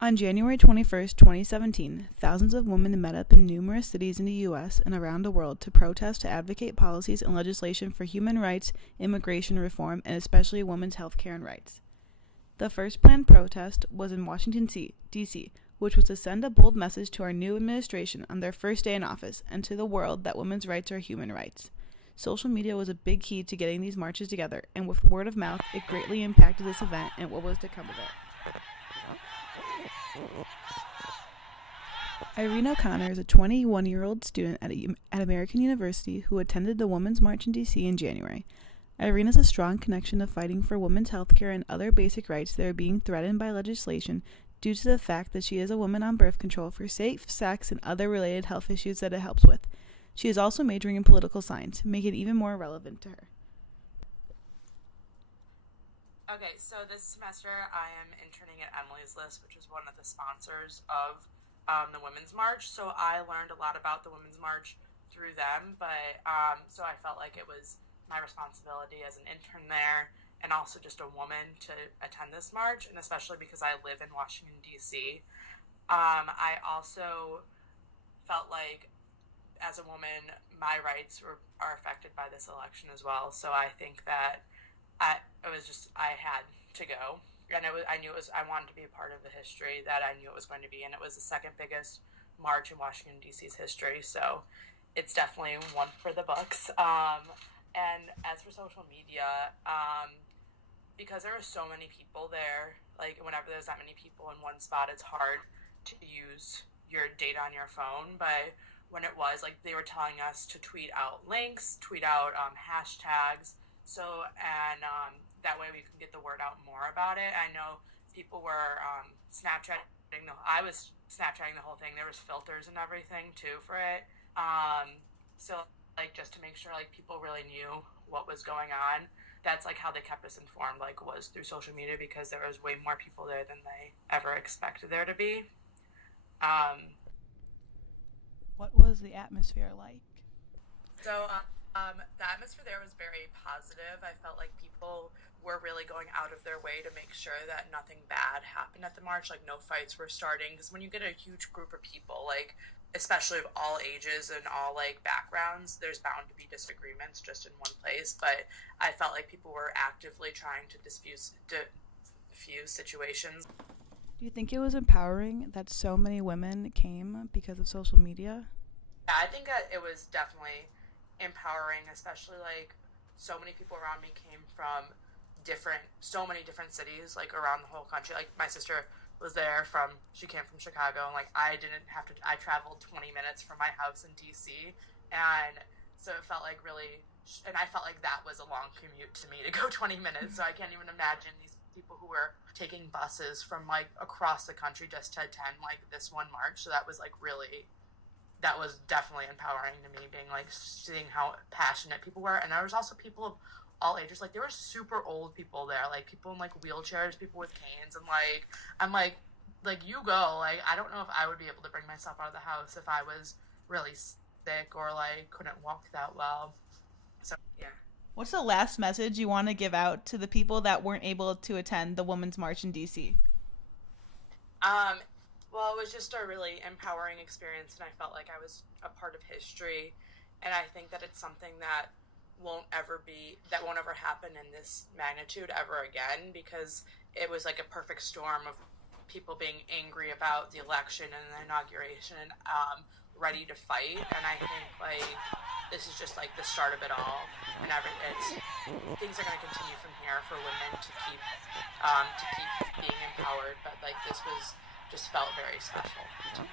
On January 21st, 2017, thousands of women met up in numerous cities in the U.S. and around the world to protest to advocate policies and legislation for human rights, immigration reform, and especially women's health care and rights. The first planned protest was in Washington, D.C., which was to send a bold message to our new administration on their first day in office and to the world that women's rights are human rights. Social media was a big key to getting these marches together, and with word of mouth, it greatly impacted this event and what was to come of it. Irene O'Connor is a 21-year-old student at American University who attended the Women's March in D.C. in January. Irene has a strong connection to fighting for women's health care and other basic rights that are being threatened by legislation due to the fact that she is a woman on birth control for safe sex and other related health issues that it helps with. She is also majoring in political science, making it even more relevant to her. Okay, so this semester I am interning at Emily's List, which is one of the sponsors of the Women's March. So I learned a lot about the Women's March through them, but so I felt like it was my responsibility as an intern there and also just a woman to attend this march, and especially because I live in Washington, D.C. I also felt like as a woman, my rights are affected by this election as well. So I think that I had to go, and I wanted to be a part of the history that I knew it was going to be, and it was the second biggest march in Washington D.C.'s history, so it's definitely one for the books. And as for social media, because there were so many people there, like whenever there's that many people in one spot, it's hard to use your data on your phone. But when it was, like, they were telling us to tweet out links, tweet out hashtags. So, and that way we can get the word out more about it. I know people were Snapchatting. I was Snapchatting the whole thing. There was filters and everything too for it. So, like, just to make sure like people really knew what was going on. That's like how they kept us informed. Like, was through social media, because there was way more people there than they ever expected there to be. What was the atmosphere like? So, the atmosphere there was very positive. I felt like people were really going out of their way to make sure that nothing bad happened at the march, like no fights were starting. Because when you get a huge group of people, like, especially of all ages and all, like, backgrounds, there's bound to be disagreements just in one place. But I felt like people were actively trying to diffuse situations. Do you think it was empowering that so many women came because of social media? Yeah, I think that it was definitely empowering, especially like so many people around me came from so many different cities, like around the whole country. Like my sister was there she came from Chicago, and like I traveled 20 minutes from my house in DC, and so it felt like really, and I felt like that was a long commute to me to go 20 minutes, so I can't even imagine these people who were taking buses from like across the country just to attend like this one march. So that was definitely empowering to me, being like seeing how passionate people were. And there was also people of all ages. Like there were super old people there, like people in like wheelchairs, people with canes, and like I'm like you go. Like I don't know if I would be able to bring myself out of the house if I was really sick or like couldn't walk that well. So yeah. What's the last message you want to give out to the people that weren't able to attend the Women's March in D.C.? Well, it was just a really empowering experience, and I felt like I was a part of history, and I think that it's something that won't ever happen in this magnitude ever again, because it was like a perfect storm of people being angry about the election and the inauguration, ready to fight. And I think like this is just like the start of it all, and things are going to continue from here for women to keep being empowered. But like this just felt very special to me.